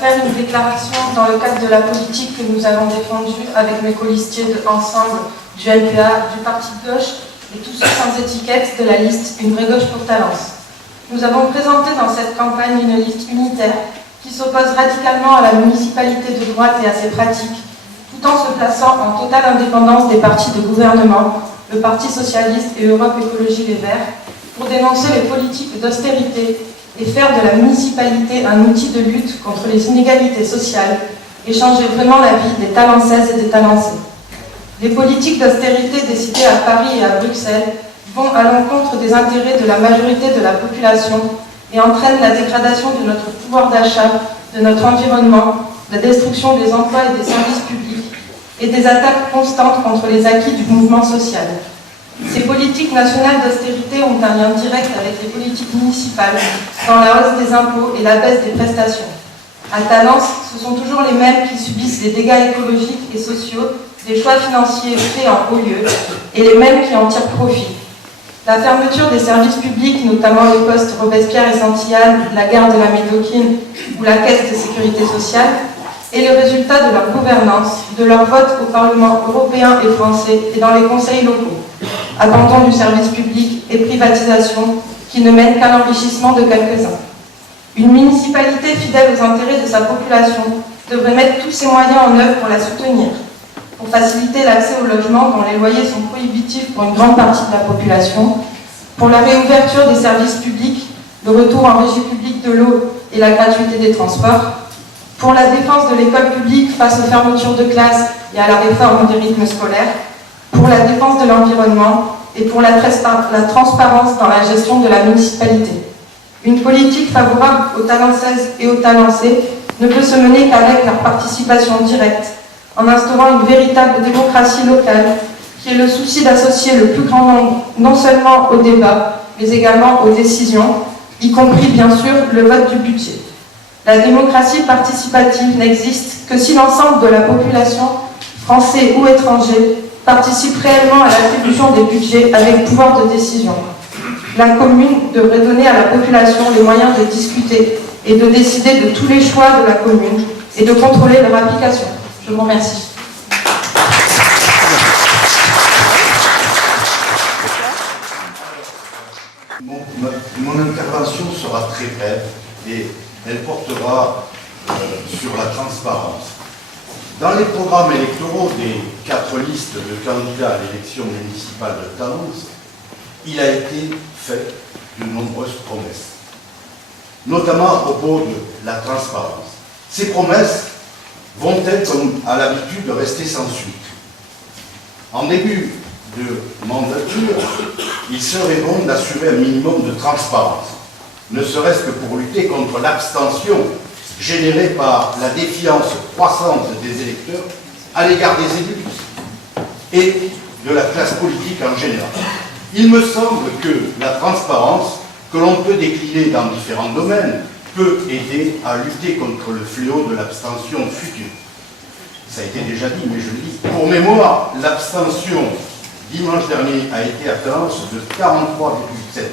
faire une déclaration dans le cadre de la politique que nous avons défendue avec mes colistiers de Ensemble, du NPA, du Parti de gauche et tous ceux sans étiquette de la liste Une vraie gauche pour Talence. Nous avons présenté dans cette campagne une liste unitaire qui s'oppose radicalement à la municipalité de droite et à ses pratiques, tout en se plaçant en totale indépendance des partis de gouvernement, le Parti socialiste et Europe Écologie Les Verts, pour dénoncer les politiques d'austérité et faire de la municipalité un outil de lutte contre les inégalités sociales et changer vraiment la vie des Talencaises et des Talençais. Les politiques d'austérité décidées à Paris et à Bruxelles vont à l'encontre des intérêts de la majorité de la population et entraînent la dégradation de notre pouvoir d'achat, de notre environnement, la destruction des emplois et des services publics et des attaques constantes contre les acquis du mouvement social. Ces politiques nationales d'austérité ont un lien direct avec les politiques municipales dans la hausse des impôts et la baisse des prestations. À Talence, ce sont toujours les mêmes qui subissent les dégâts écologiques et sociaux des choix financiers faits en haut lieu et les mêmes qui en tirent profit. La fermeture des services publics, notamment les postes Robespierre et Santillane, la gare de la Médoquine ou la caisse de sécurité sociale, est le résultat de leur gouvernance, de leur vote au Parlement européen et français et dans les conseils locaux. Abandon du service public et privatisation qui ne mènent qu'à l'enrichissement de quelques-uns. Une municipalité fidèle aux intérêts de sa population devrait mettre tous ses moyens en œuvre pour la soutenir, pour faciliter l'accès au logement dont les loyers sont prohibitifs pour une grande partie de la population, pour la réouverture des services publics, le retour en régie publique de l'eau et la gratuité des transports, pour la défense de l'école publique face aux fermetures de classes et à la réforme des rythmes scolaires, pour la défense de l'environnement et pour la transparence dans la gestion de la municipalité. Une politique favorable aux Talencaises et aux Talençais ne peut se mener qu'avec leur participation directe, en instaurant une véritable démocratie locale, qui est le souci d'associer le plus grand nombre, non seulement au débat, mais également aux décisions, y compris bien sûr le vote du budget. La démocratie participative n'existe que si l'ensemble de la population, français ou étranger, participe réellement à l'attribution des budgets avec pouvoir de décision. La commune devrait donner à la population les moyens de discuter et de décider de tous les choix de la commune et de contrôler leur application. Je vous remercie. Mon intervention sera très brève et elle portera sur la transparence. Dans les programmes électoraux des 4 listes de candidats à l'élection municipale de Talence, il a été fait de nombreuses promesses, notamment à propos de la transparence. Ces promesses vont-elles, comme à l'habitude, rester sans suite? En début de mandature, il serait bon d'assurer un minimum de transparence, ne serait-ce que pour lutter contre l'abstention générée par la défiance croissante des électeurs à l'égard des élus et de la classe politique en général. Il me semble que la transparence, que l'on peut décliner dans différents domaines, peut aider à lutter contre le fléau de l'abstention future. Ça a été déjà dit, mais je le dis. Pour mémoire, l'abstention dimanche dernier a été à Talence de 43,7%,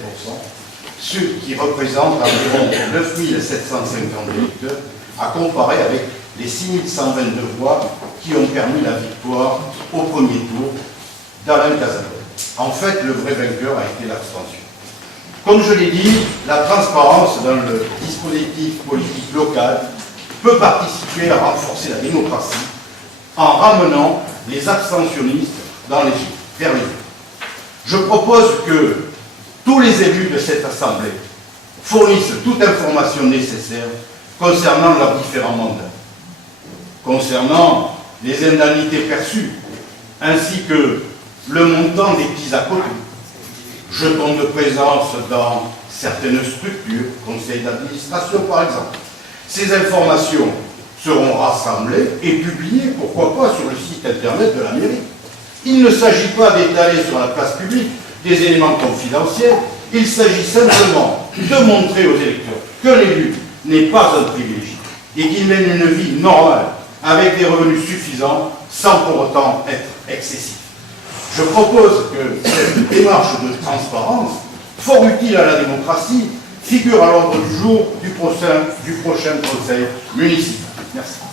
ce qui représente environ 9 750 électeurs, à comparer avec les 6 122 voix qui ont permis la victoire au premier tour d'Alain Cazabel. En fait, le vrai vainqueur a été l'abstention. Comme je l'ai dit, la transparence dans le dispositif politique local peut participer à renforcer la démocratie en ramenant les abstentionnistes vers les urnes. Je propose que tous les élus de cette Assemblée fournissent toute information nécessaire concernant leurs différents mandats, concernant les indemnités perçues, ainsi que le montant des petits à côté, jetons de présence dans certaines structures, conseils d'administration par exemple. Ces informations seront rassemblées et publiées, pourquoi pas, sur le site internet de la mairie. Il ne s'agit pas d'étaler sur la place publique des éléments confidentiels, il s'agit simplement de montrer aux électeurs que l'élu n'est pas un privilégié et qu'il mène une vie normale avec des revenus suffisants sans pour autant être excessif. Je propose que cette démarche de transparence, fort utile à la démocratie, figure à l'ordre du jour du prochain conseil municipal. Merci.